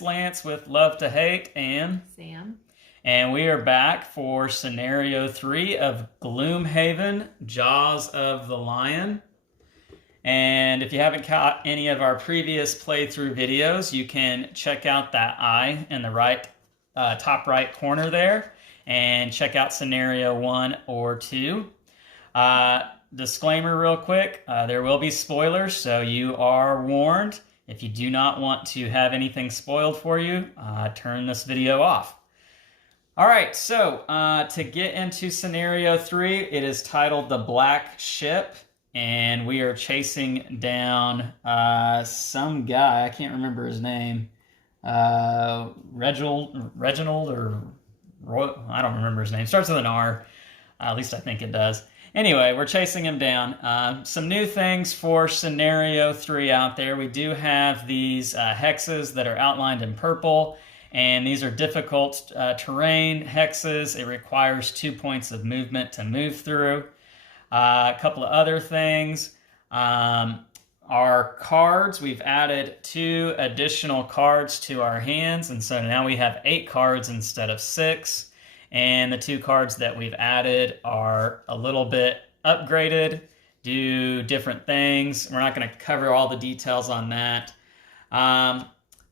it's Lance with Love to Hate and Sam. And we are back for Scenario 3 of Gloomhaven, Jaws of the Lion. And if you haven't caught any of our previous playthrough videos, you can check out that eye in the right top right corner there and check out Scenario 1 or 2. Disclaimer real quick, there will be spoilers, so you are warned. If you do not want to have anything spoiled for you, turn this video off. All right, so to get into Scenario 3, it is titled The Black Ship, and we are chasing down some guy. I can't remember his name. Reginald or Roy, I don't remember his name. Starts with an R. At least I think it does. Anyway, we're chasing him down. Some new things for Scenario 3 out there. We do have these hexes that are outlined in purple, and these are difficult terrain hexes. It requires 2 points of movement to move through. A couple of other things. Our cards, we've added 2 additional cards to our hands, and so now we have 8 cards instead of 6. And the 2 cards that we've added are a little bit upgraded, do different things. We're not going to cover all the details on that. A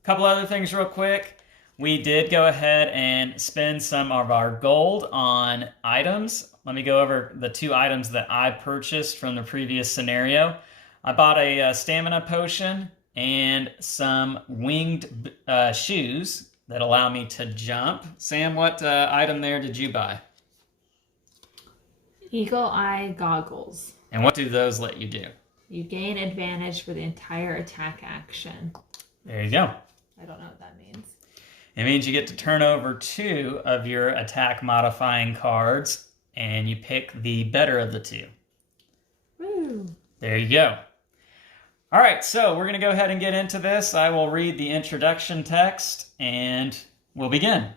couple other things real quick. We did go ahead and spend some of our gold on items. Let me go over the 2 items that I purchased from the previous scenario. I bought a stamina potion and some winged shoes that allow me to jump. Sam, what item there did you buy? Eagle Eye Goggles. And what do those let you do? You gain advantage for the entire attack action. There you go. I don't know what that means. It means you get to turn over 2 of your attack modifying cards, and you pick the better of the 2. Woo! There you go. All right, so we're going to go ahead and get into this. I will read the introduction text, and we'll begin.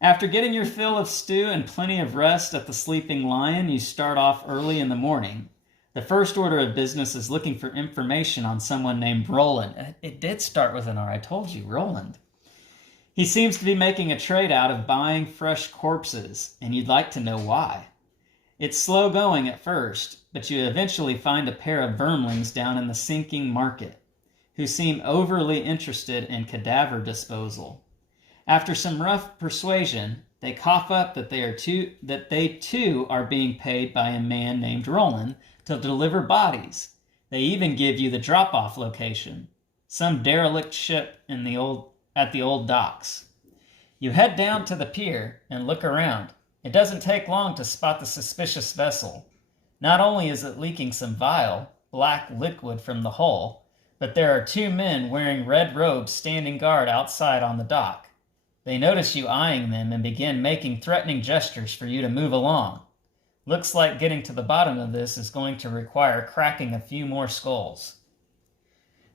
After getting your fill of stew and plenty of rest at the Sleeping Lion, you start off early in the morning. The first order of business is looking for information on someone named Roland. It did start with an R. I told you, Roland. He seems to be making a trade out of buying fresh corpses, and you'd like to know why. It's slow going at first, but you eventually find a pair of vermlings down in the sinking market, who seem overly interested in cadaver disposal. After some rough persuasion, they cough up that they too are being paid by a man named Roland to deliver bodies. They even give you the drop-off location, some derelict ship at the old docks. You head down to the pier and look around. It doesn't take long to spot the suspicious vessel. Not only is it leaking some vile, black liquid from the hull, but there are 2 men wearing red robes standing guard outside on the dock. They notice you eyeing them and begin making threatening gestures for you to move along. Looks like getting to the bottom of this is going to require cracking a few more skulls.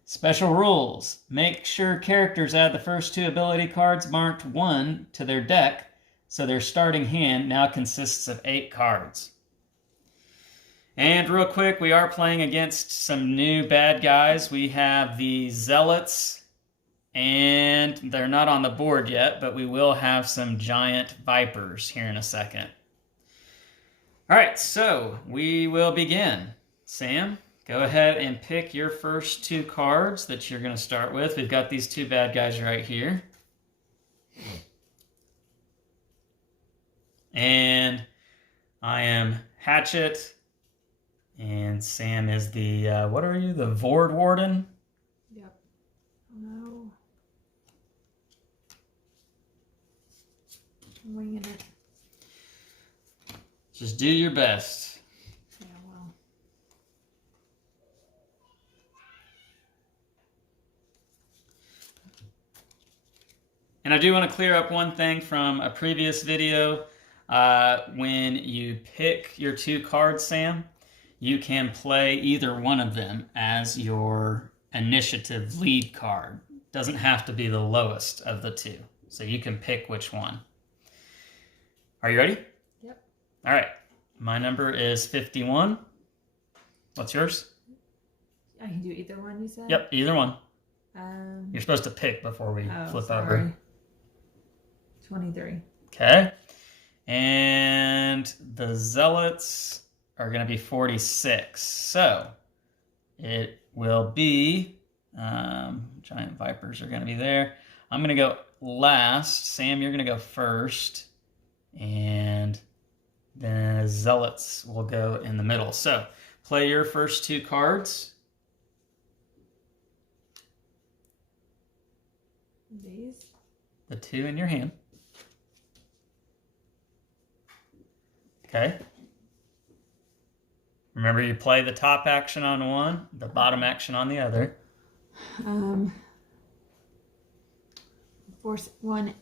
Special rules. Make sure characters add the first 2 ability cards marked 1 to their deck, so their starting hand now consists of 8 cards. And real quick, we are playing against some new bad guys. We have the Zealots, and they're not on the board yet, but we will have some giant vipers here in a second. All right, so we will begin. Sam, go ahead and pick your first 2 cards that you're going to start with. We've got these 2 bad guys right here. And I am Hatchet, and Sam is the, what are you, the Vord Warden? Yep. No. I'm winging it. Just do your best. Yeah, well. And I do want to clear up one thing from a previous video. When you pick your 2 cards, Sam, you can play either one of them as your initiative lead card. Doesn't have to be the lowest of the 2. So you can pick which one. Are you ready? Yep. All right. My number is 51. What's yours? I can do either one, you said? Yep, either one. You're supposed to pick before we flip over. 23. Okay. And the Zealots are going to be 46. So it will be, giant vipers are going to be there. I'm going to go last. Sam, you're going to go first. And then the Zealots will go in the middle. So play your first 2 cards. These? The 2 in your hand. Okay. Remember, you play the top action on one, the bottom action on the other. Force one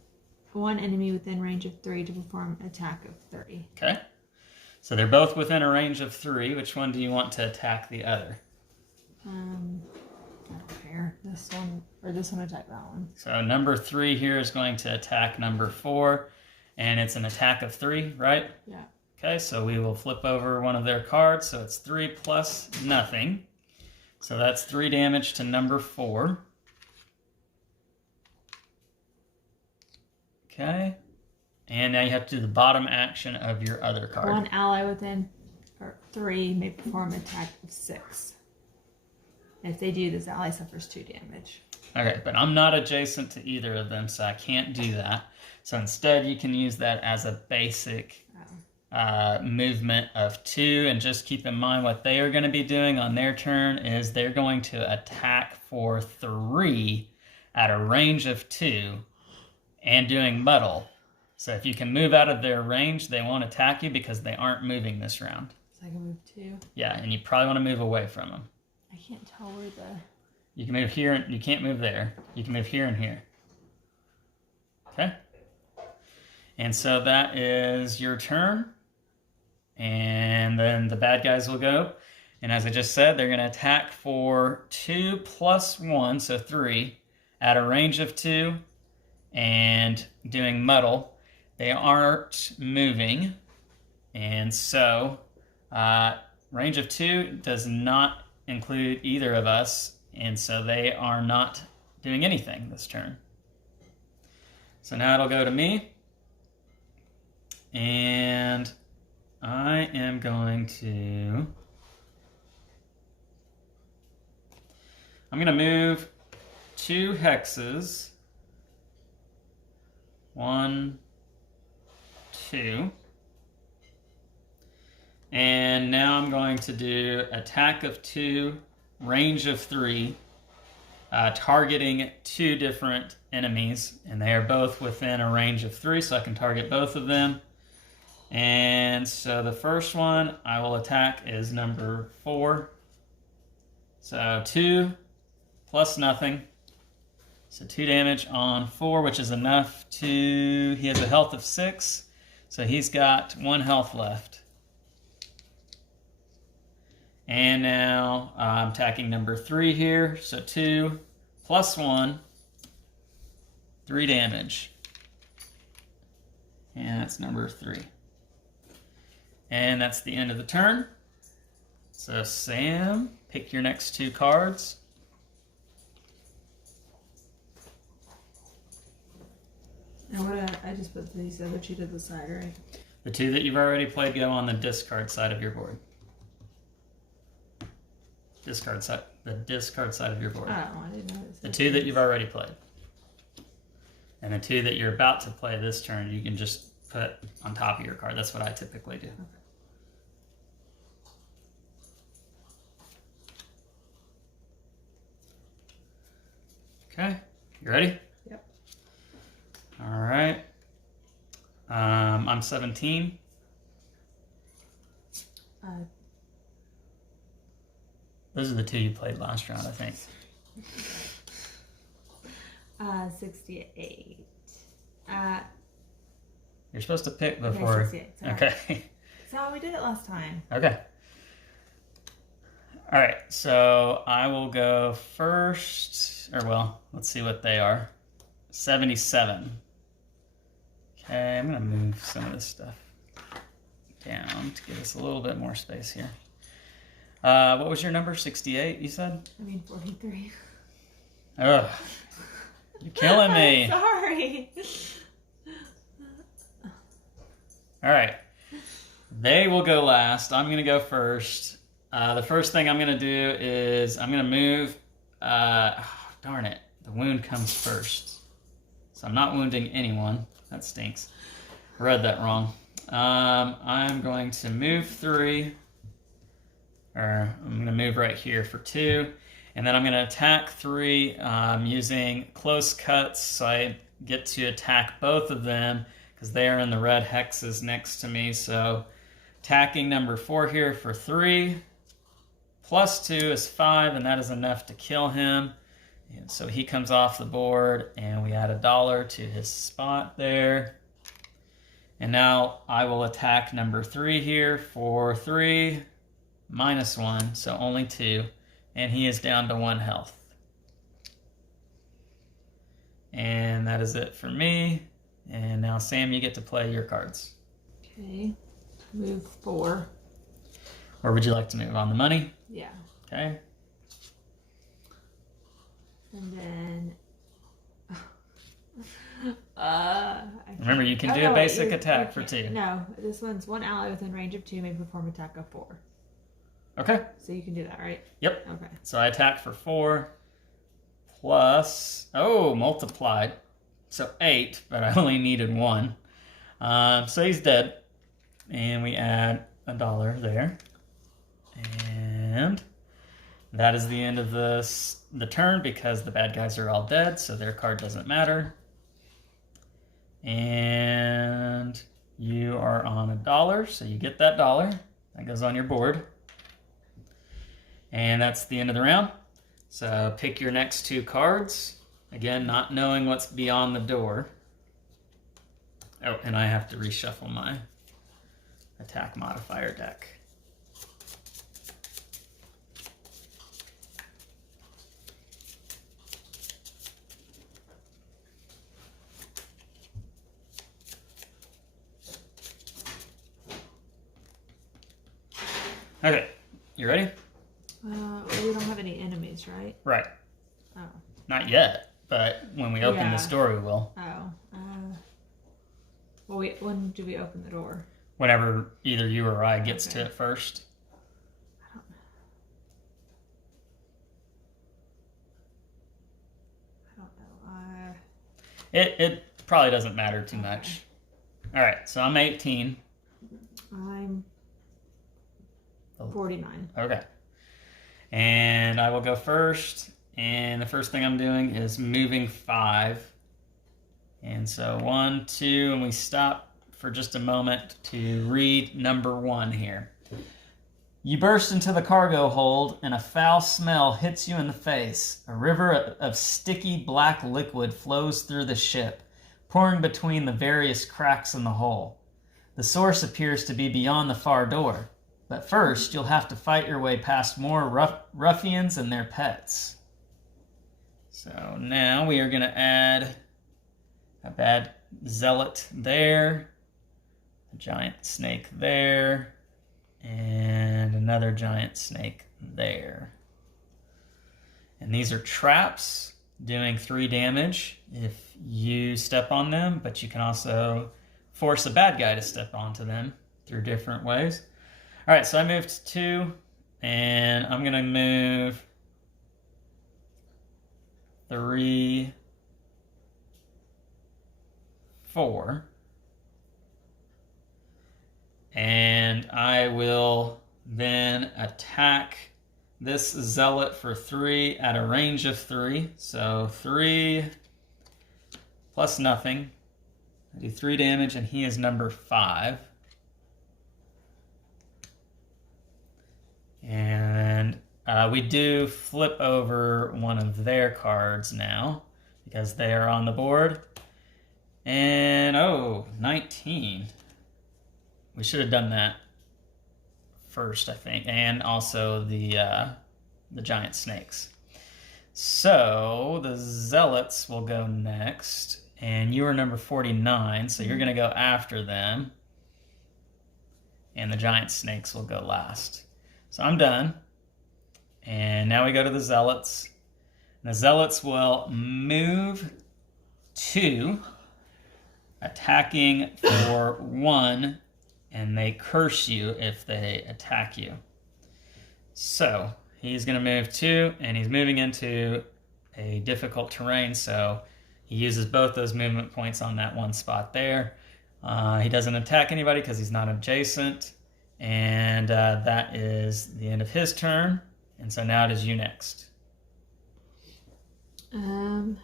enemy within range of 3 to perform an attack of 30. Okay. So they're both within a range of 3. Which one do you want to attack the other? I don't care. This one, or this one attack that one. So number 3 here is going to attack number 4, and it's an attack of 3, right? Yeah. Okay, so we will flip over one of their cards, so it's 3 plus nothing. So that's 3 damage to number 4. Okay, and now you have to do the bottom action of your other card. One ally within 3 may perform an attack of 6. If they do, this ally suffers 2 damage. Okay, but I'm not adjacent to either of them, so I can't do that. So instead, you can use that as a basic movement of 2, and just keep in mind what they are going to be doing on their turn is they're going to attack for 3 at a range of 2 and doing muddle. So if you can move out of their range, they won't attack you because they aren't moving this round. So I can move 2? Yeah, and you probably want to move away from them. I can't tell where the... You can move here, and you can't move there. You can move here and here. Okay? And so that is your turn. And then the bad guys will go. And as I just said, they're going to attack for 2 plus 1, so 3, at a range of 2 and doing muddle. They aren't moving. And so range of 2 does not include either of us. And so they are not doing anything this turn. So now it'll go to me. And I am going to... I'm going to move 2 hexes. 1, 2. And now I'm going to do attack of 2, range of 3, targeting 2 different enemies. And they are both within a range of 3, so I can target both of them. And so the first one I will attack is number 4. So 2 plus nothing. So 2 damage on 4, which is enough to... He has a health of 6, so he's got 1 health left. And now I'm attacking number 3 here. So 2 plus 1, 3 damage. And that's number 3. And that's the end of the turn. So Sam, pick your next 2 cards. And what I just put these other 2 to the side, right? The 2 that you've already played go on the discard side of your board. Discard side, the discard side of your board. Oh, I didn't know. The 2 that you've already played. And the 2 that you're about to play this turn, you can just put on top of your card. That's what I typically do. Okay, you ready? Yep. All right. I'm 17. Those are the 2 you played last round, I think. 68. You're supposed to pick before. Okay, 68, sorry. Okay. That's how we did it last time. Okay. All right, so I will go first, or well, let's see what they are. 77. Okay, I'm gonna move some of this stuff down to give us a little bit more space here. What was your number? 68, you said? I mean 43. Ugh. You're killing me. Sorry. All right. They will go last. I'm going to go first. The first thing I'm going to do is I'm going to move. Darn it. The wound comes first. So I'm not wounding anyone. That stinks. I read that wrong. I'm going to move 3. Or I'm going to move right here for 2. And then I'm going to attack 3 using close cuts. So I get to attack both of them because they are in the red hexes next to me. So attacking number 4 here for 3. Plus 2 is 5, and that is enough to kill him. And so he comes off the board, and we add $1 to his spot there. And now I will attack number 3 here for 3, minus 1, so only 2. And he is down to 1 health. And that is it for me. And now, Sam, you get to play your cards. Okay. Move 4. Where would you like to move? On the money? Yeah. Okay. And then... Remember, you can do a basic attack for 2. No, this one's 1 ally within range of 2 may perform attack of 4. Okay. So you can do that, right? Yep. Okay. So I attack for 4 plus... Oh, multiplied. So 8, but I only needed 1. So he's dead. And we add $1 there. And that is the end of the turn because the bad guys are all dead, so their card doesn't matter. And you are on $1, so you get that $1. That goes on your board. And that's the end of the round. So pick your next 2 cards. Again, not knowing what's beyond the door. Oh, and I have to reshuffle my attack modifier deck. Okay, you ready? We don't have any enemies, right? Right. Oh. Not yet, but when we open this door, we will. Oh. Well, when do we open the door? Whenever either you or I gets to it first. I don't know. It probably doesn't matter too much. All right, so I'm 18. I'm 49. Okay. And I will go first. And the first thing I'm doing is moving 5. And so 1, 2, and we stop for just a moment to read number 1 here. You burst into the cargo hold, and a foul smell hits you in the face. A river of sticky black liquid flows through the ship, pouring between the various cracks in the hull. The source appears to be beyond the far door, but first you'll have to fight your way past more ruffians and their pets. So now we are going to add a bad zealot there, a giant snake there, and another giant snake there. And these are traps doing 3 damage if you step on them, but you can also force a bad guy to step onto them through different ways. All right, so I moved 2, and I'm going to move 3, 4. And I will then attack this zealot for 3 at a range of 3. So 3 plus nothing. I do 3 damage, and he is number 5. And we do flip over one of their cards now because they are on the board. And, 19. We should have done that first, I think, and also the giant snakes. So the zealots will go next, and you are number 49, so you're going to go after them, and the giant snakes will go last. So I'm done, and now we go to the zealots. The Zealots will move 2, attacking for 1, and they curse you if they attack you. So he's going to move 2, and he's moving into a difficult terrain, so he uses both those movement points on that one spot there. He doesn't attack anybody because he's not adjacent, and that is the end of his turn. And so now it is you next. How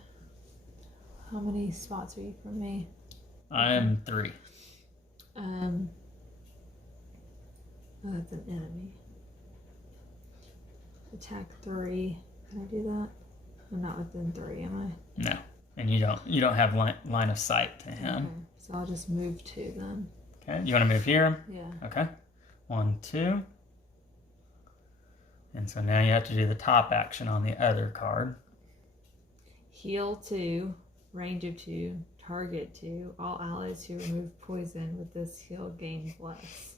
many spots are you from me? I am 3. Oh, that's an enemy. Attack 3. Can I do that? I'm not within 3, am I? No, and you don't have line of sight to him. Okay. So I'll just move 2 then. Okay, you want to move here? Yeah. Okay, 1, 2. And so now you have to do the top action on the other card. Heal 2, range of 2, target 2. All allies who remove poison with this heal gain bless.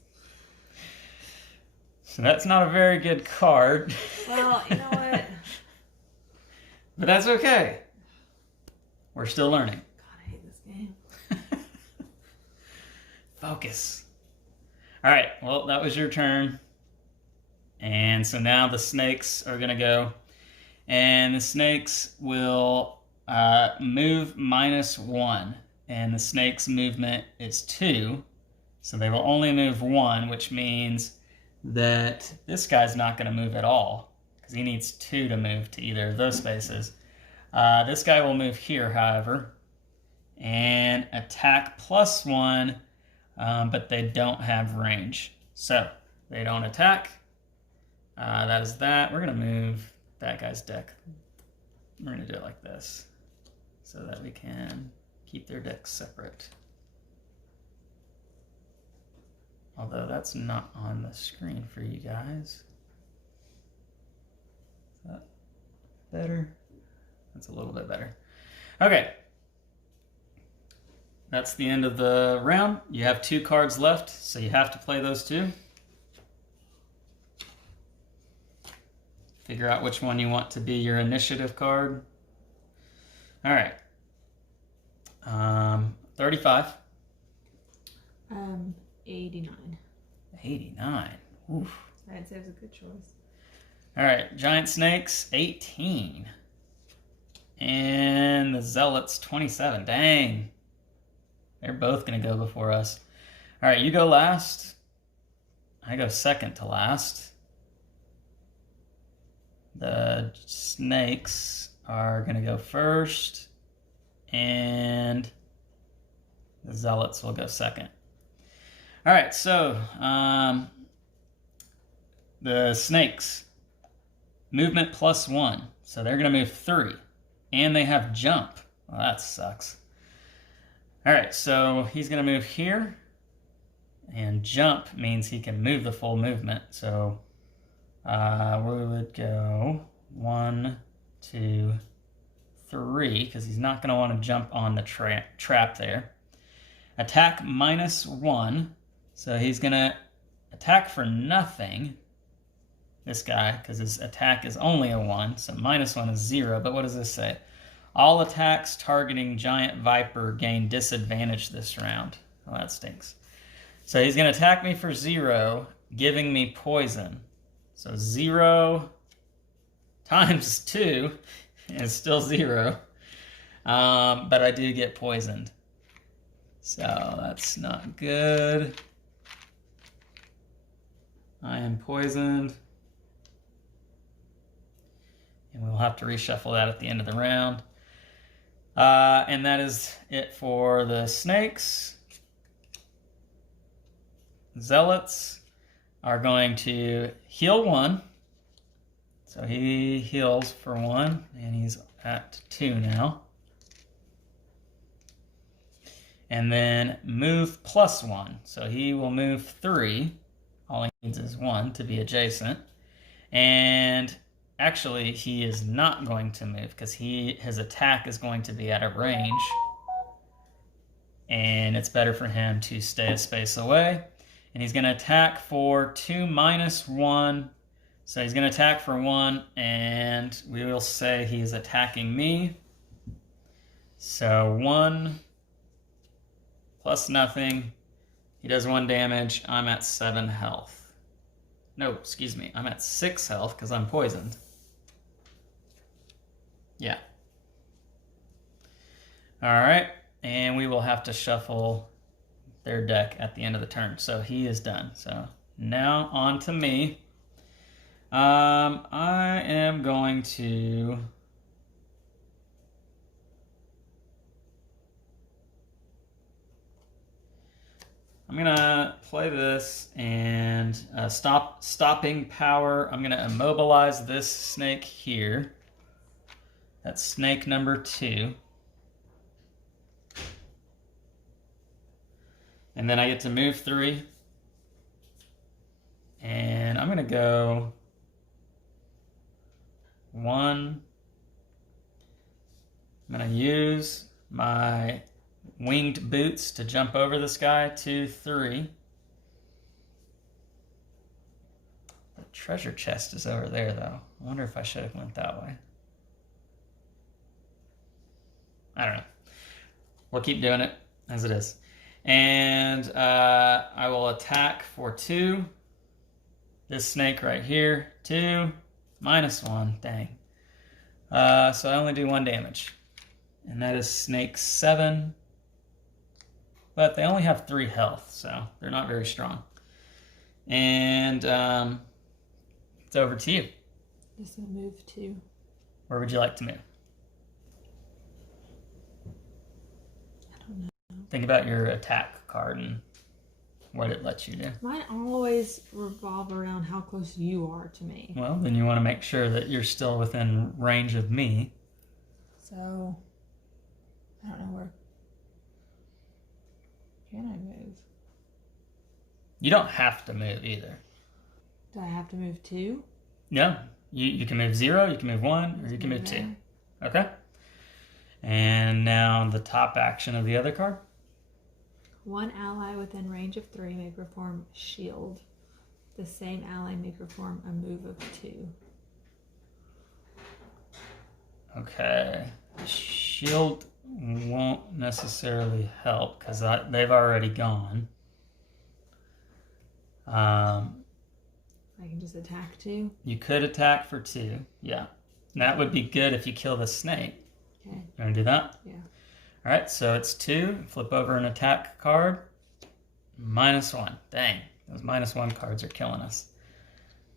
So that's not a very good card. Well, you know what? But that's okay. We're still learning. God, I hate this game. Focus. All right, well, that was your turn. And so now the snakes are going to go. And the snakes will move -1. And the snake's movement is 2. So they will only move 1, which means that this guy's not going to move at all, because he needs 2 to move to either of those spaces. This guy will move here, however, and attack +1, but they don't have range. So they don't attack. That is that. We're going to move that guy's deck. We're going to do it like this so that we can keep their decks separate. Although that's not on the screen for you guys. Is that better? That's a little bit better. Okay. That's the end of the round. You have 2 cards left, so you have to play those 2. Figure out which one you want to be your initiative card. All right. 35. 89. 89. Oof. I'd say it was a good choice. All right, giant snakes, 18. And the Zealots, 27. Dang. They're both going to go before us. All right, you go last. I go second to last. The snakes are going to go first. And the Zealots will go second. All right, so the snakes, movement +1. So they're going to move 3. And they have jump. Well, that sucks. All right, so he's going to move here. And jump means he can move the full movement. So we would go 1, 2, 3, because he's not going to want to jump on the trap there. Attack -1. So he's going to attack for nothing, this guy, because his attack is only a 1. So -1 is 0. But what does this say? All attacks targeting Giant Viper gain disadvantage this round. Well, that stinks. So he's going to attack me for 0, giving me poison. So 0 times 2 is still 0. But I do get poisoned. So that's not good. I am poisoned. And we'll have to reshuffle that at the end of the round. And that is it for the snakes. Zealots are going to heal 1. So he heals for 1, and he's at 2 now. And then move +1. So he will move 3. All he needs is 1 to be adjacent. And actually, he is not going to move because his attack is going to be at a range. And it's better for him to stay a space away. And he's going to attack for 2 -1 So he's going to attack for 1, and we will say he is attacking me. So 1 plus nothing. He does 1 damage. I'm at 7 health. No, excuse me. I'm at 6 health because I'm poisoned. Yeah. All right. And we will have to shuffle their deck at the end of the turn. So he is done. So now on to me. I am going to... I'm going to play this and stopping power. I'm going to immobilize this snake here. That's snake number 2. And then I get to move 3. And I'm going to go 1. I'm going to use my winged boots to jump over this guy. 2, 3. The treasure chest is over there, though. I wonder if I should have went that way. I don't know. We'll keep doing it as it is. And I will attack for 2. This snake right here. 2. -1. Dang. So I only do 1 damage. And that is snake 7. But they only have 3 health, so they're not very strong. And it's over to you. Just gonna move 2. Where would you like to move? I don't know. Think about your attack card and what it lets you do. Mine always revolve around how close you are to me. Well, then you want to make sure that you're still within range of me. So, I don't know where. Can I move? You don't have to move either. Do I have to move 2? No. You can move 0, you can move 1, or you can move 2. Okay? And now the top action of the other card. 1 ally within range of 3 may perform shield. The same ally may perform a move of 2. Okay. Shield won't necessarily help because they've already gone. I can just attack 2. You could attack for 2. Yeah. And that would be good if you kill the snake. Okay. You want to do that? Yeah. All right, so it's 2. Flip over an attack card. -1. Dang, those -1 cards are killing us.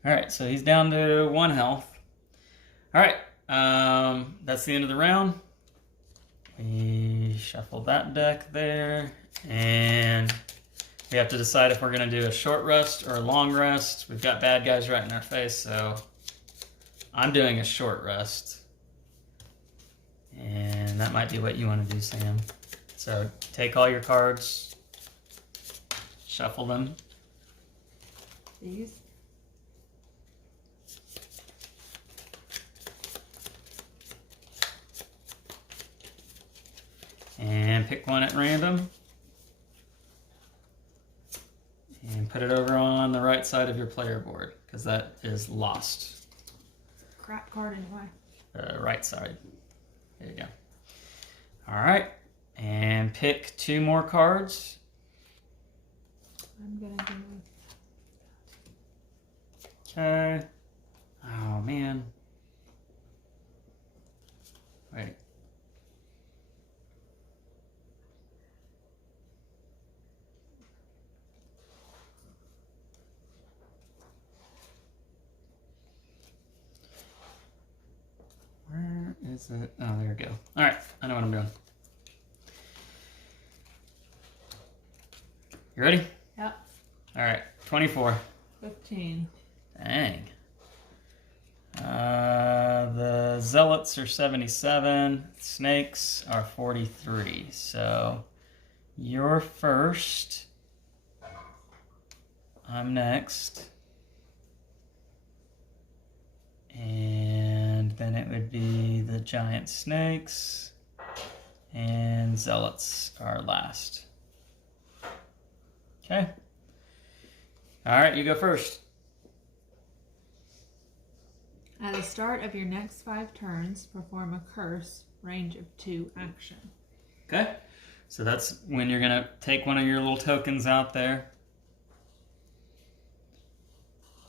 All right, so he's down to 1 health. All right, that's the end of the round. We shuffle that deck there, and we have to decide if we're going to do a short rest or a long rest. We've got bad guys right in our face, so I'm doing a short rest. And that might be what you want to do, Sam. So take all your cards, shuffle them. These? And pick one at random. And put it over on the right side of your player board, because that is lost. Crap card anyway. Right side. There you go. All right. And pick 2 more cards. I'm gonna go. Okay. Oh, man. Wait. Where is it? Oh, there we go. All right. I know what I'm doing. You ready? Yep. All right. 24. 15. Dang. The Zealots are 77. Snakes are 43. So you're first. I'm next. And then it would be the giant snakes. And Zealots are last. Okay. All right, you go first. At the start of your next 5 turns, perform a curse, range of 2 action. Okay. So that's when you're going to take one of your little tokens out there.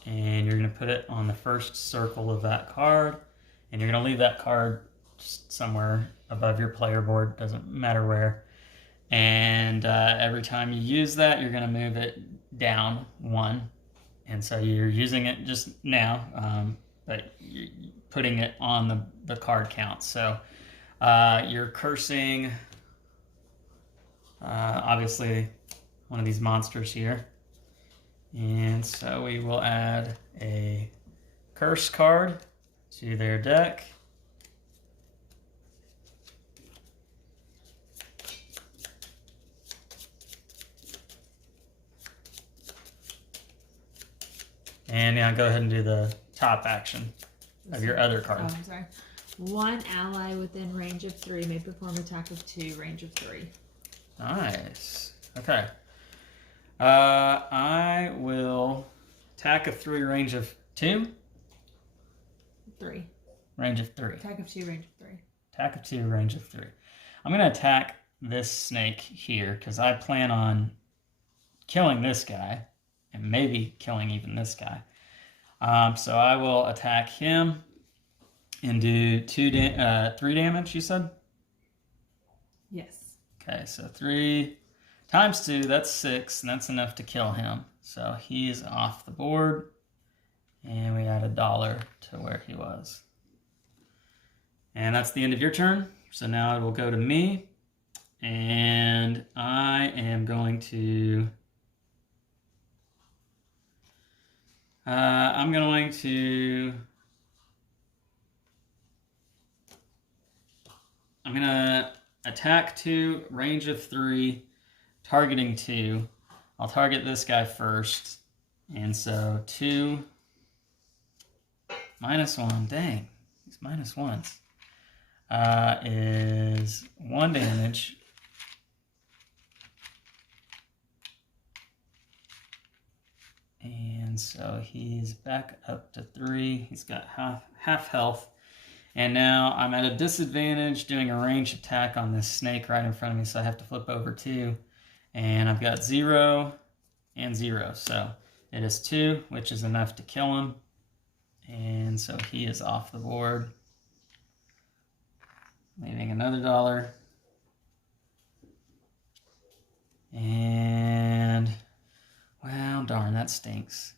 And you're going to put it on the first circle of that card. And you're going to leave that card just somewhere above your player board. Doesn't matter where. And every time you use that, you're going to move it down 1. And so you're using it just now, but you're putting it on the card count. So you're cursing, obviously, one of these monsters here. And so we will add a curse card to their deck. And now go ahead and do the top action of your other card. Oh, I'm sorry. 1 ally within range of 3 may perform attack of 2, range of 3. Nice. Okay. I will attack of 3, range of 2. 3. Range of 3. Attack of 2, range of 3. Attack of 2, range of 3. I'm going to attack this snake here because I plan on killing this guy and maybe killing even this guy. So I will attack him and do 3 damage, you said? Yes. Okay, so 3 times 2, that's 6, and that's enough to kill him. So he's off the board, and we add $1 to where he was. And that's the end of your turn. So now it will go to me, and I am going to... I'm going to attack 2, range of 3, targeting 2. I'll target this guy first. And so 2 minus 1, dang, these minus 1s, is 1 damage. And so he's back up to 3. He's got half health. And now I'm at a disadvantage doing a ranged attack on this snake right in front of me, so I have to flip over 2. And I've got 0 and 0. So it is 2, which is enough to kill him. And so he is off the board, leaving another $1. And... well, darn, that stinks.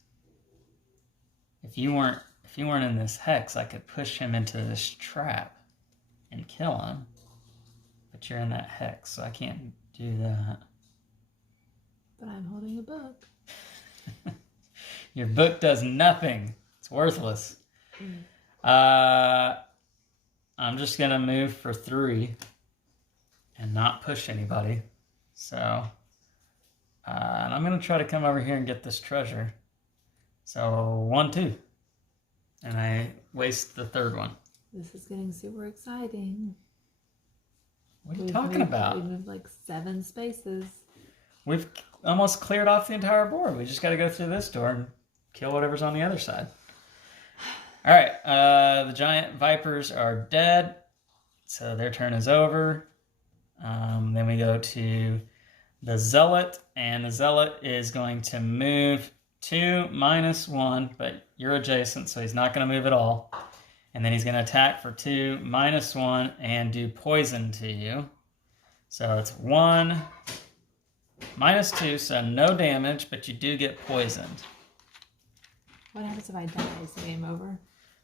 If you weren't in this hex, I could push him into this trap and kill him. But you're in that hex, so I can't do that. But I'm holding a book. Your book does nothing. It's worthless. I'm just going to move for 3 and not push anybody. So... and I'm going to try to come over here and get this treasure. So 1, 2. And I waste the 3rd one. This is getting super exciting. What are you talking about? We moved like 7 spaces. We've almost cleared off the entire board. We just got to go through this door and kill whatever's on the other side. All right. The giant vipers are dead. So their turn is over. Then we go to... the Zealot, and the Zealot is going to move 2 minus 1, but you're adjacent, so he's not going to move at all. And then he's going to attack for 2 minus 1 and do poison to you. So it's 1 minus 2, so no damage, but you do get poisoned. What happens if I die? Is the game over?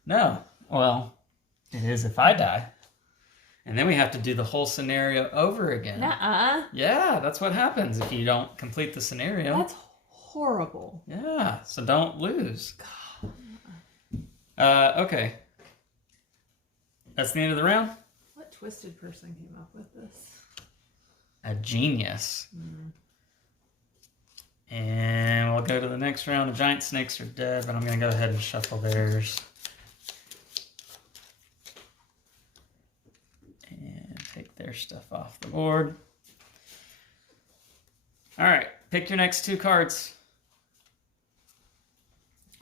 No. Well, it is if I die. And then we have to do the whole scenario over again. Nuh-uh. Yeah, that's what happens if you don't complete the scenario. That's horrible. Yeah, so don't lose. Okay. That's the end of the round. What twisted person came up with this? A genius. And we'll go to the next round. The giant snakes are dead, but I'm going to go ahead and shuffle theirs. Take their stuff off the board. All right, pick your next 2 cards.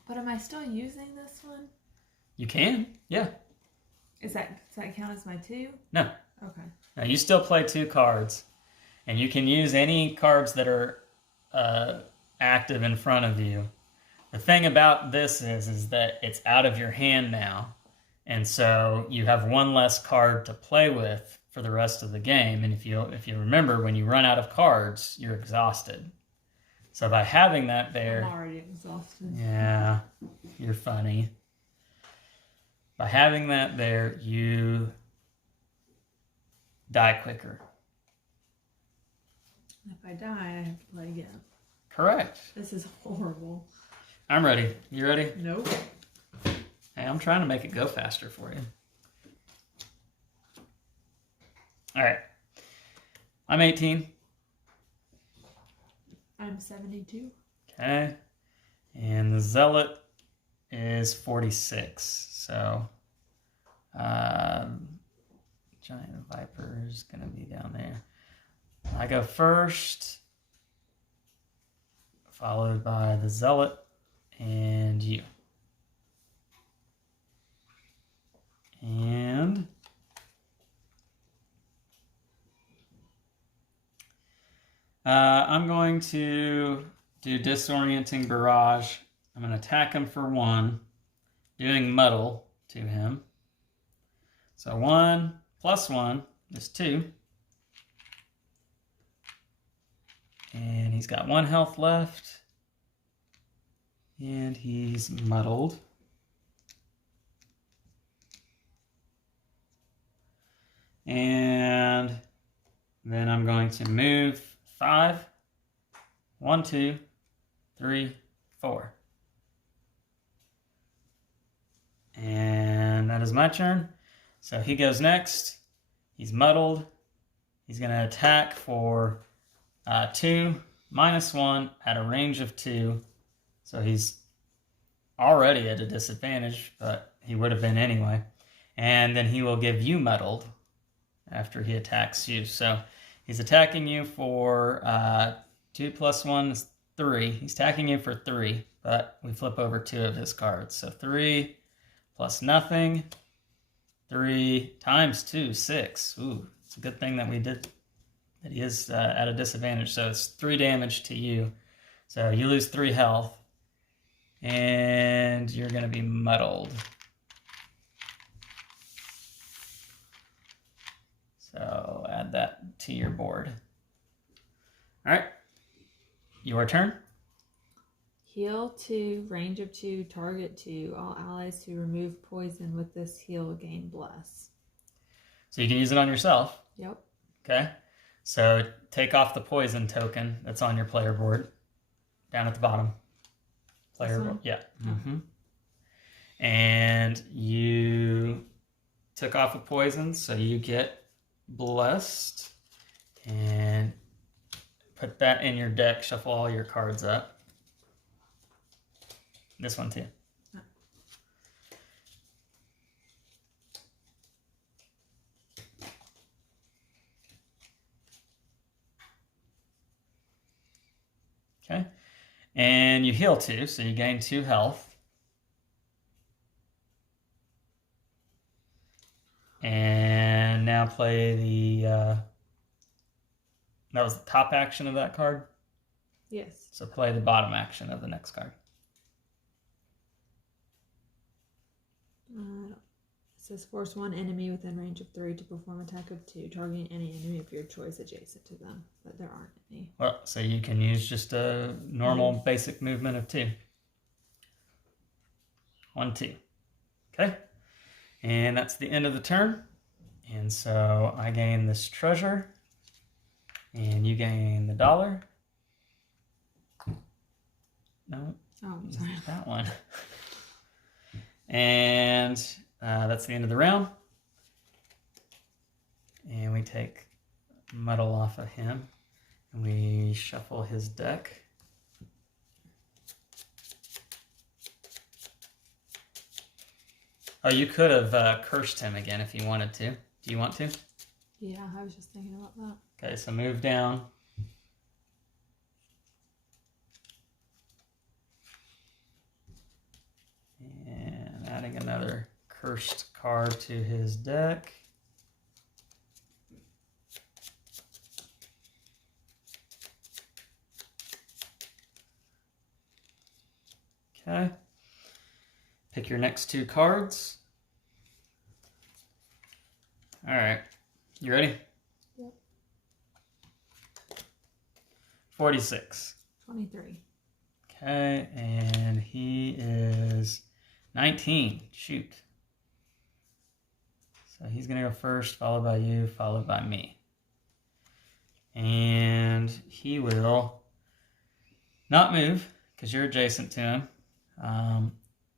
But am I still using this one? You can, yeah. Does that count as my 2? No. Okay. Now you still play 2 cards, and you can use any cards that are active in front of you. The thing about this is that it's out of your hand now, and so you have 1 less card to play with for the rest of the game. And if you remember, when you run out of cards, you're exhausted. So by having that there, I'm already exhausted. yeah, you're funny. By having that there, you die quicker. If I die, I have to play again. Correct. This is horrible. I'm ready. You ready? Nope. Hey, I'm trying to make it go faster for you. All right. I'm 18. I'm 72. Okay. And the Zealot is 46. So, Giant Viper is going to be down there. I go first, followed by the Zealot and you. And I'm going to do Disorienting Barrage. I'm going to attack him for 1, doing Muddle to him. So 1 plus 1 is 2. And he's got 1 health left. And he's muddled. And then I'm going to move 5. 1, 2, 3, 4. And that is my turn. So he goes next. He's muddled. He's going to attack for 2, -1 at a range of 2. So he's already at a disadvantage, but he would have been anyway. And then he will give you muddled after he attacks you. So he's attacking you for 2 plus 1 is 3. He's attacking you for 3, but we flip over 2 of his cards. So 3 plus nothing. 3 times 2, 6. Ooh, it's a good thing that we did. That he is at a disadvantage. So it's 3 damage to you. So you lose 3 health. And you're going to be muddled. So add that to your board. All right. Your turn. Heal 2, range of 2, target 2. All allies who remove poison with this heal gain bless. So you can use it on yourself. Yep. Okay. So take off the poison token that's on your player board. Down at the bottom. Player board. Yeah. Mm-hmm. And you took off a poison, so you get blessed. And put that in your deck. Shuffle all your cards up. This one too. Okay. And you heal 2, so you gain 2 health. And now play the... that was the top action of that card? Yes. So play the bottom action of the next card. It says force 1 enemy within range of 3 to perform attack of 2, targeting any enemy of your choice adjacent to them. But there aren't any. Well, so you can use just a normal basic movement of 2. 1, 2. Okay. And that's the end of the turn. And so I gain this treasure. And you gain the $1. No. Oh, sorry. That one. And that's the end of the round. And we take Muddle off of him. And we shuffle his deck. Oh, you could have cursed him again if you wanted to. Do you want to? Yeah, I was just thinking about that. Okay, so move down. And adding another cursed card to his deck. Okay. Pick your next 2 cards. All right. You ready? Yep. 46. 23. Okay, and he is 19. Shoot. So he's going to go first, followed by you, followed by me. And he will not move because you're adjacent to him.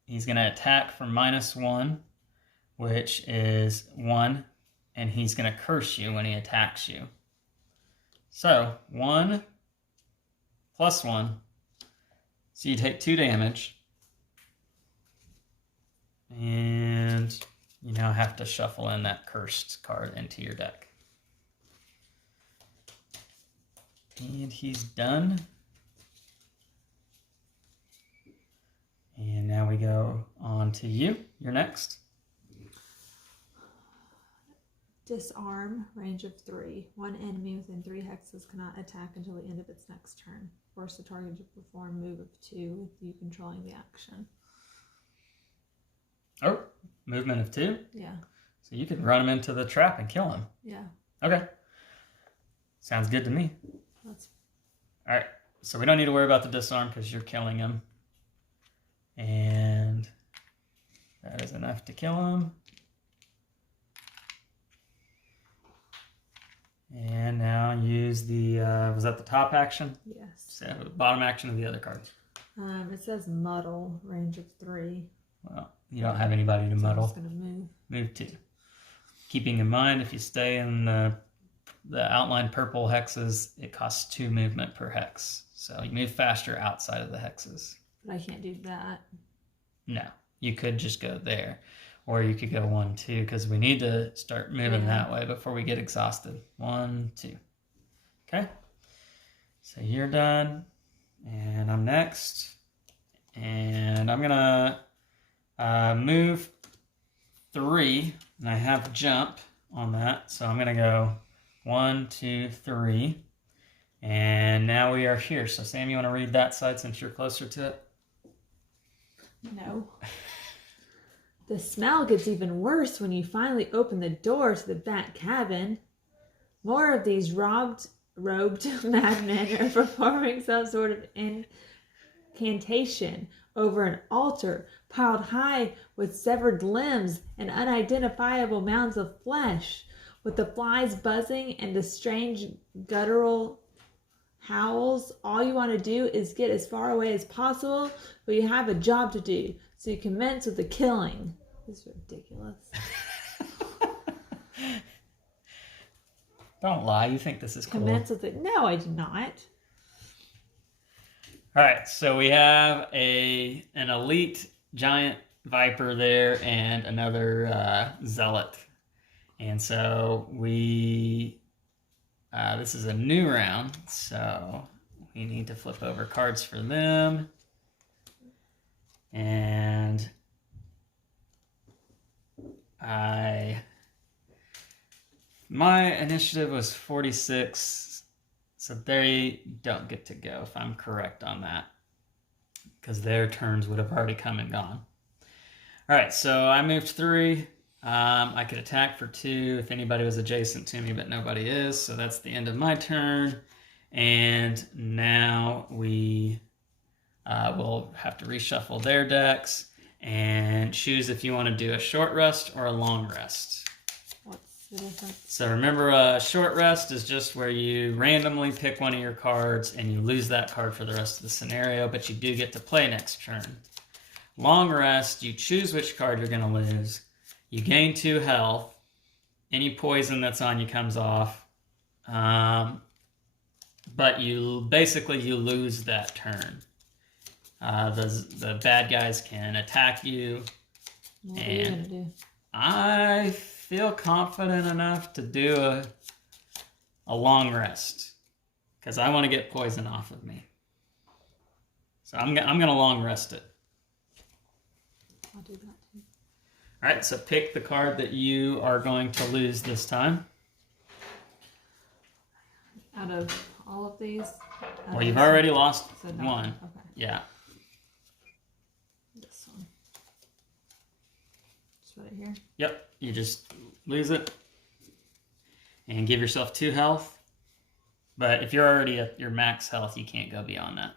He's going to attack for -1, which is 1, and he's going to curse you when he attacks you. So 1 plus 1. So you take 2 damage. And you now have to shuffle in that cursed card into your deck. And he's done. And now we go on to you. You're next. Disarm, range of 3. One enemy within 3 hexes cannot attack until the end of its next turn. Force the target to perform move of 2 with you controlling the action. Oh, movement of 2? Yeah. So you can run him into the trap and kill him. Yeah. Okay. Sounds good to me. That's... All right. So we don't need to worry about the disarm because you're killing him. And that is enough to kill him. And now use the, was that the top action? Yes. So bottom action of the other cards. It says muddle, range of 3. Well, you don't have anybody to So muddle. I'm just going to move. Move 2. Keeping in mind, if you stay in the outlined purple hexes, it costs 2 movement per hex. So you move faster outside of the hexes. But I can't do that. No, you could just go there. Or you could go 1, 2, because we need to start moving that way before we get exhausted. 1, 2. Okay. So you're done. And I'm next. And I'm going to move 3. And I have jump on that. So I'm going to go 1, 2, 3. And now we are here. So Sam, you want to read that side since you're closer to it? No. The smell gets even worse when you finally open the door to the back cabin. More of these robed madmen are performing some sort of incantation over an altar piled high with severed limbs and unidentifiable mounds of flesh. With the flies buzzing and the strange guttural howls, all you want to do is get as far away as possible, but you have a job to do. So you commence with the killing. This is ridiculous. Don't lie. You think this is cool. Commence with it. No, I do not. All right. So we have an elite giant viper there and another zealot. And so we... this is a new round. So we need to flip over cards for them. And my initiative was 46, so they don't get to go if I'm correct on that, because their turns would have already come and gone. All right, so I moved 3. I could attack for 2 if anybody was adjacent to me, but nobody is, so that's the end of my turn. And now we will have to reshuffle their decks and choose if you want to do a short rest or a long rest. What's the difference? So remember, a short rest is just where you randomly pick one of your cards and you lose that card for the rest of the scenario, but you do get to play next turn. Long rest, you choose which card you're going to lose. You gain 2 health. Any poison that's on you comes off. But you lose that turn. The bad guys can attack you. What are you going to do? I feel confident enough to do a long rest because I want to get poison off of me. So I'm going to long rest it. I'll do that too. All right, so pick the card that you are going to lose this time. Out of all of these? Well, you've already lost So one. Okay. Yeah. This one. Just put it here. Yep. You just lose it and give yourself 2 health. But if you're already at your max health, you can't go beyond that.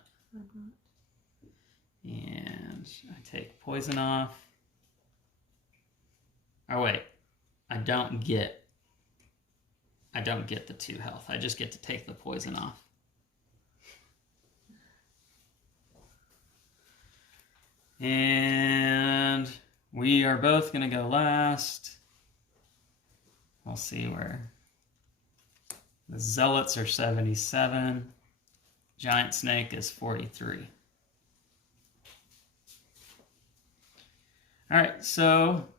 And I take poison off. Oh wait, I don't get the 2 health. I just get to take the poison off. And we are both going to go last. We'll see where the Zealots are 77. Giant Snake is 43. All right, so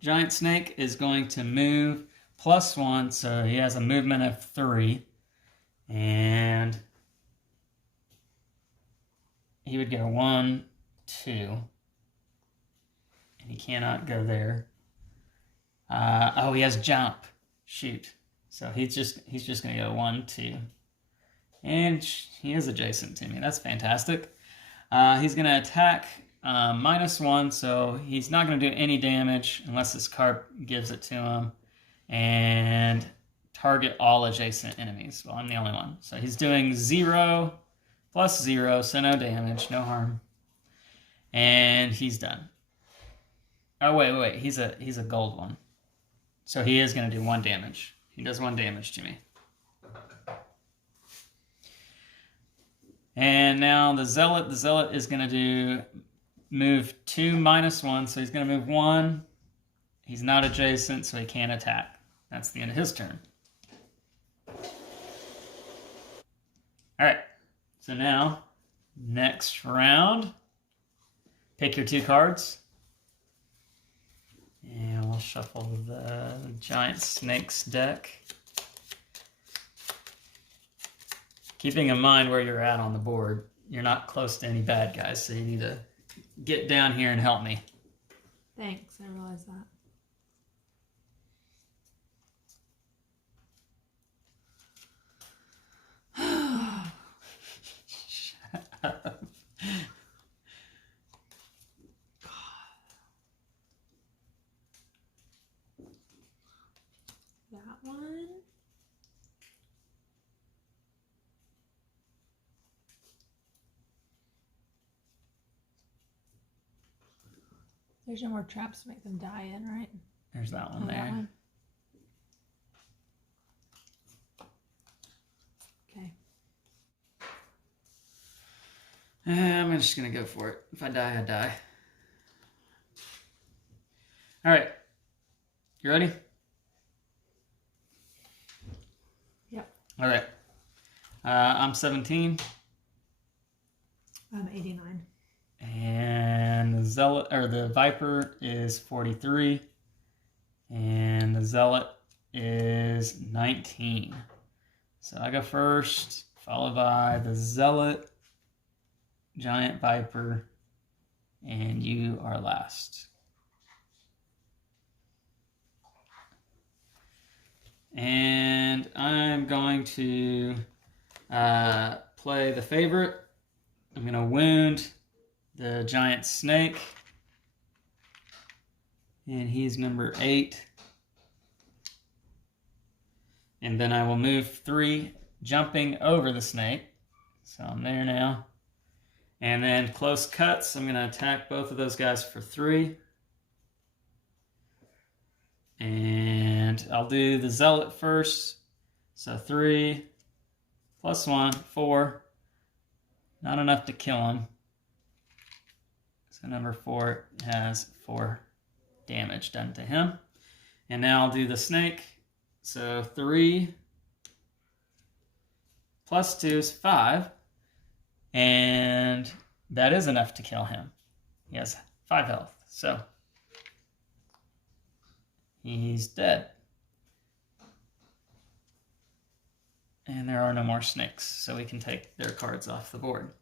Giant Snake is going to move +1, so he has a movement of 3. And he would go 1, 2. And he cannot go there. Oh, he has jump. Shoot. So he's just going to go 1, 2. And he is adjacent to me. That's fantastic. He's going to attack -1, so he's not going to do any damage unless this card gives it to him. And target all adjacent enemies. Well, I'm the only one. So he's doing 0 + 0, so no damage, no harm. And he's done. Oh, wait. He's a gold one. So he is going to do 1 damage. He does 1 damage to me. And now the Zealot is going to move 2 -1, so he's going to move 1. He's not adjacent, so he can't attack. That's the end of his turn. All right, so now, next round, pick your 2 cards. And we'll shuffle the Giant Snakes deck. Keeping in mind where you're at on the board, you're not close to any bad guys, so you need to get down here and help me. Thanks, I realize that. Shut up. That one. There's no more traps to make them die in, right? There's that one there. That one. Okay. I'm just going to go for it. If I die, I die. All right. You ready? Yep. All right. I'm 17. I'm 89. And the Zealot, or the Viper, is 43. And the Zealot is 19. So I go first, followed by the Zealot, Giant Viper, and you are last. And I'm going to play the favorite. I'm going to wound the Giant Snake. And he's number 8. And then I will move 3, jumping over the snake. So I'm there now. And then close cuts, I'm going to attack both of those guys for 3. And I'll do the Zealot first. So 3 + 1, 4. Not enough to kill him. So number 4 has 4 damage done to him. And now I'll do the snake. So 3 + 2 is 5. And that is enough to kill him. He has 5 health. So he's dead. And there are no more snakes, so we can take their cards off the board.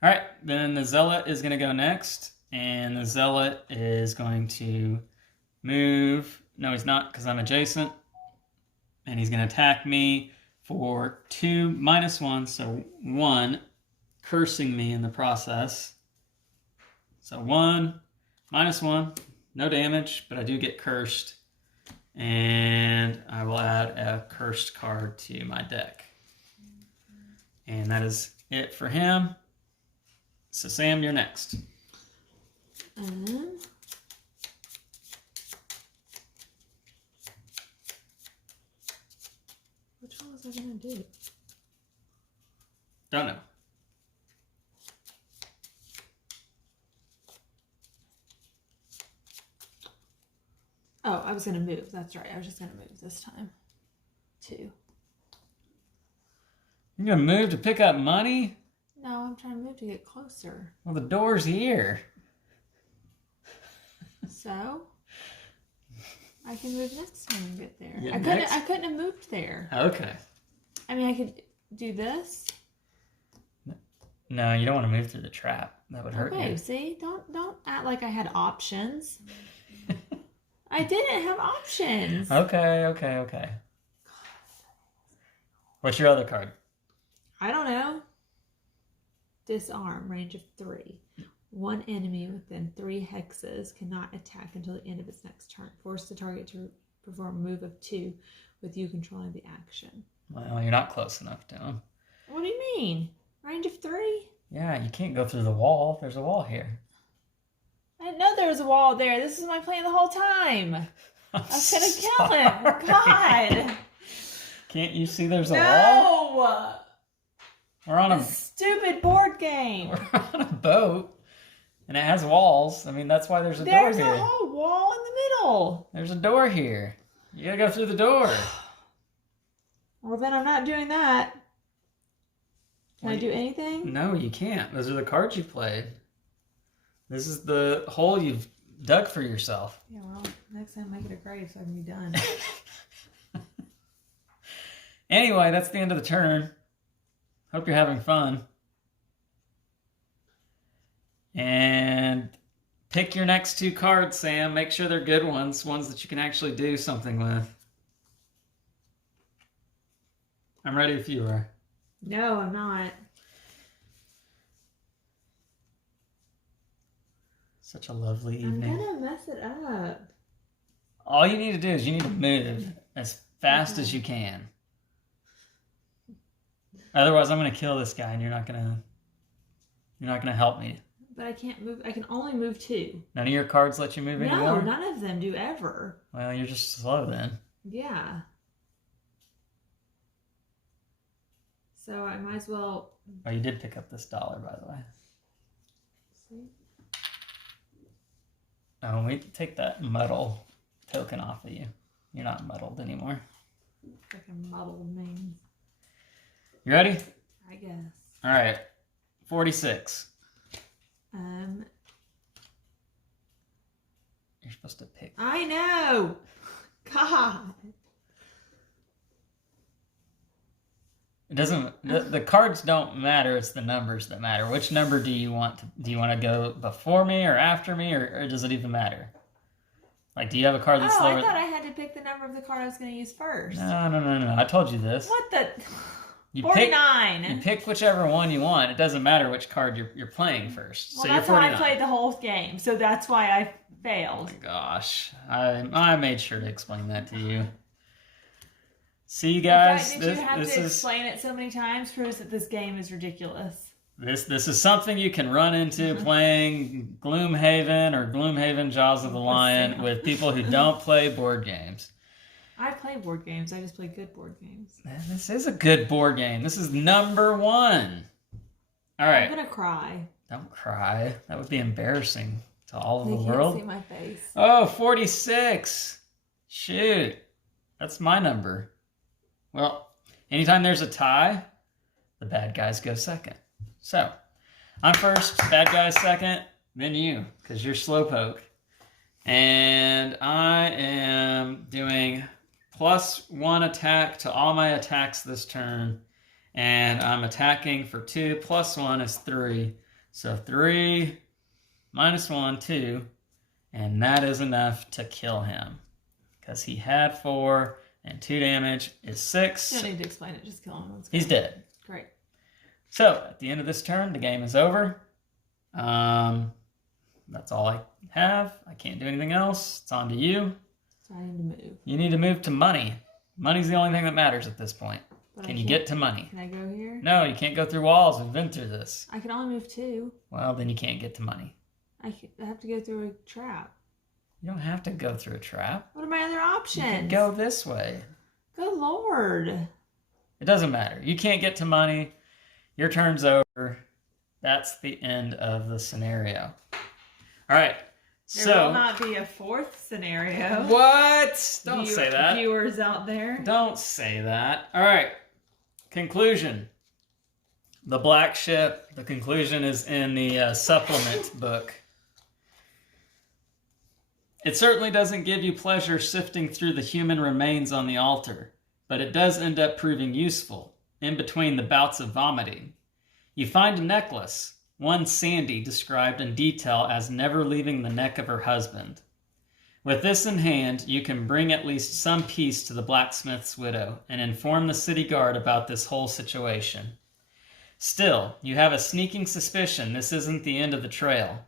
All right, then the Zealot is going to go next. And the Zealot is going to move. No, he's not, because I'm adjacent. And he's going to attack me for 2 -1, so 1, cursing me in the process. So 1, -1, no damage, but I do get cursed. And I will add a cursed card to my deck. And that is it for him. So Sam, you're next. Which one was I going to do? Don't know. Oh, I was going to move. That's right. I was just going to move this time. 2. You're going to move to pick up money? No, I'm trying to move to get closer. Well, the door's here. So? I can move next time and get there. Yeah, I couldn't have moved there. Okay. I mean, I could do this. No, you don't want to move through the trap. That would hurt Okay, you. see? Don't act like I had options. I didn't have options. Okay. What's your other card? I don't know. Disarm, range of 3. 1 enemy within 3 hexes cannot attack until the end of its next turn. Force the target to perform a move of 2 with you controlling the action. Well, you're not close enough to him. What do you mean? Range of 3? Yeah, you can't go through the wall. There's a wall here. I didn't know there was a wall there. This is my plan the whole time. I was going to kill him. God. Can't you see there's a wall? No! We're on a stupid board game. We're on a boat. And it has walls. I mean, that's why there's a door here. There's a whole wall in the middle. There's a door here. You gotta go through the door. Well, then I'm not doing that. Can I do anything? No, you can't. Those are the cards you played. This is the hole you've dug for yourself. Yeah, well, next time make it a grave so I can be done. Anyway, that's the end of the turn. Hope you're having fun. And pick your next 2 cards, Sam. Make sure they're good ones that you can actually do something with. I'm ready if you are. No, I'm not. Such a lovely evening. I'm gonna mess it up. All you need to do is you need to move as fast as you can. Otherwise, I'm gonna kill this guy, and you're not gonna help me. But I can't move. I can only move 2. None of your cards let you move anymore? No, none of them do ever. Well, you're just slow then. Yeah. So I might as well. Oh, you did pick up this $1, by the way. See? Oh, we take that muddle token off of you. You're not muddled anymore. Freaking muddled names. You ready? I guess. All right. 46. You're supposed to pick. I know. God. It doesn't. The cards don't matter. It's the numbers that matter. Which number do you want to? Do you want to go before me or after me, or does it even matter? Like, do you have a card that's Oh, lower? I thought I had to pick the number of the card I was going to use first. No. I told you this. What the? You 49. You pick whichever one you want. It doesn't matter which card you're playing first. Well, so that's you're how 49. I played the whole game, so that's why I failed. Oh my gosh, I made sure to explain that to you. See, you guys, The fact that you have to explain it so many times proves that this game is ridiculous. This is something you can run into playing Gloomhaven or Gloomhaven Jaws of the Lion with people who don't play board games. I play board games. I just play good board games. This is a good board game. This is number 1. All right. I'm gonna cry. Don't cry. That would be embarrassing to all of the They world. can't see my face. Oh, 46. Shoot. That's my number. Well, anytime there's a tie, the bad guys go second. So, I'm first, bad guys second, then you, because you're slowpoke. And I am doing +1 attack to all my attacks this turn. And I'm attacking for 2. +1 is 3. So 3, -1, 2, and that is enough to kill him. Because he had 4, and 2 damage is 6. You don't need to explain it, just kill him. He's dead. Great. So, at the end of this turn, the game is over. That's all I have. I can't do anything else. It's on to you. So I need to move. You need to move to money. Money's the only thing that matters at this point. But Can you get to money? Can I go here? No, you can't go through walls. We've been through this. I can only move 2. Well, then you can't get to money. I have to go through a trap. You don't have to go through a trap. What are my other options? You can go this way. Good Lord. It doesn't matter. You can't get to money. Your turn's over. That's the end of the scenario. All right. There will not be a 4th scenario. What? Don't say that. Viewers out there. Don't say that. All right. Conclusion. The Black Ship. The conclusion is in the supplement book. It certainly doesn't give you pleasure sifting through the human remains on the altar, but it does end up proving useful, in between the bouts of vomiting. You find a necklace, one Sandy described in detail as never leaving the neck of her husband. With this in hand, you can bring at least some peace to the blacksmith's widow and inform the city guard about this whole situation. Still, you have a sneaking suspicion this isn't the end of the trail.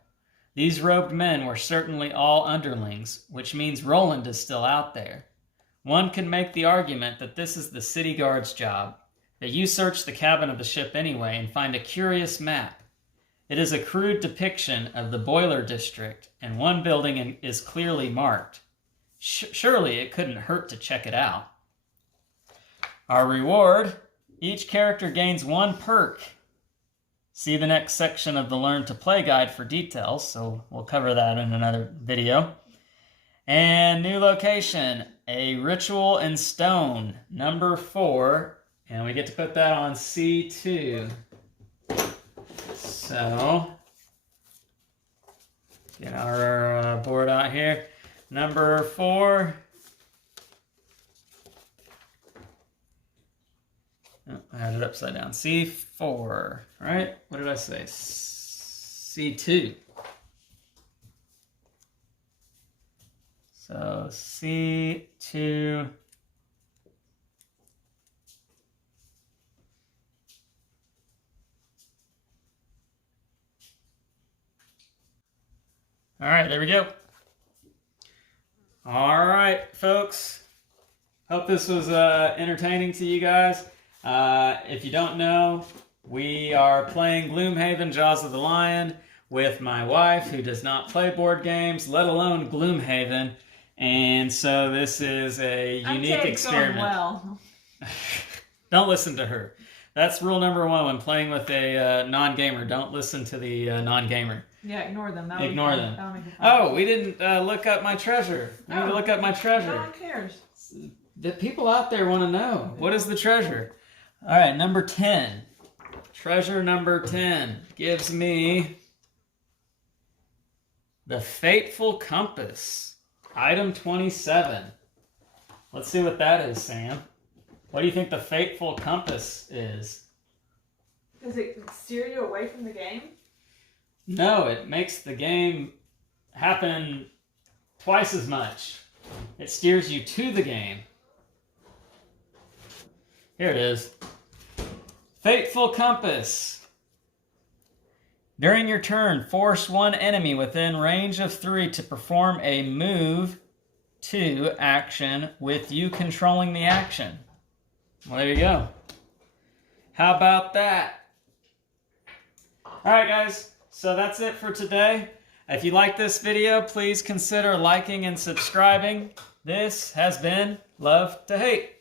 These robed men were certainly all underlings, which means Roland is still out there. One can make the argument that this is the city guard's job, that you search the cabin of the ship anyway and find a curious map. It is a crude depiction of the boiler district, and one building is clearly marked. Surely it couldn't hurt to check it out. Our reward: each character gains 1 perk. See the next section of the Learn to Play guide for details, so we'll cover that in another video. And new location, a ritual in stone, number 4, and we get to put that on C2. So, get our board out here. Number 4. Oh, I had it upside down. C4, right? What did I say? C2. So C2. All right, there we go. All right, folks. Hope this was entertaining to you guys. If you don't know, we are playing Gloomhaven, Jaws of the Lion, with my wife, who does not play board games, let alone Gloomhaven. And so this is a unique experiment. Going well. Don't listen to her. That's rule number 1 when playing with a non-gamer. Don't listen to the non-gamer. Yeah, ignore them. Ignore them. Oh, we didn't look up my treasure. We need to look up my treasure. No one cares. The people out there want to know. What is the treasure? All right, number 10. Treasure number 10 gives me the Fateful Compass. Item 27. Let's see what that is, Sam. What do you think the Fateful Compass is? Does it steer you away from the game? No, it makes the game happen twice as much. It steers you to the game. Here it is. Fateful Compass. During your turn, force one enemy within range of 3 to perform a move to action with you controlling the action. Well, there you go. How about that? Alright guys, so that's it for today. If you like this video, please consider liking and subscribing. This has been Love to Hate.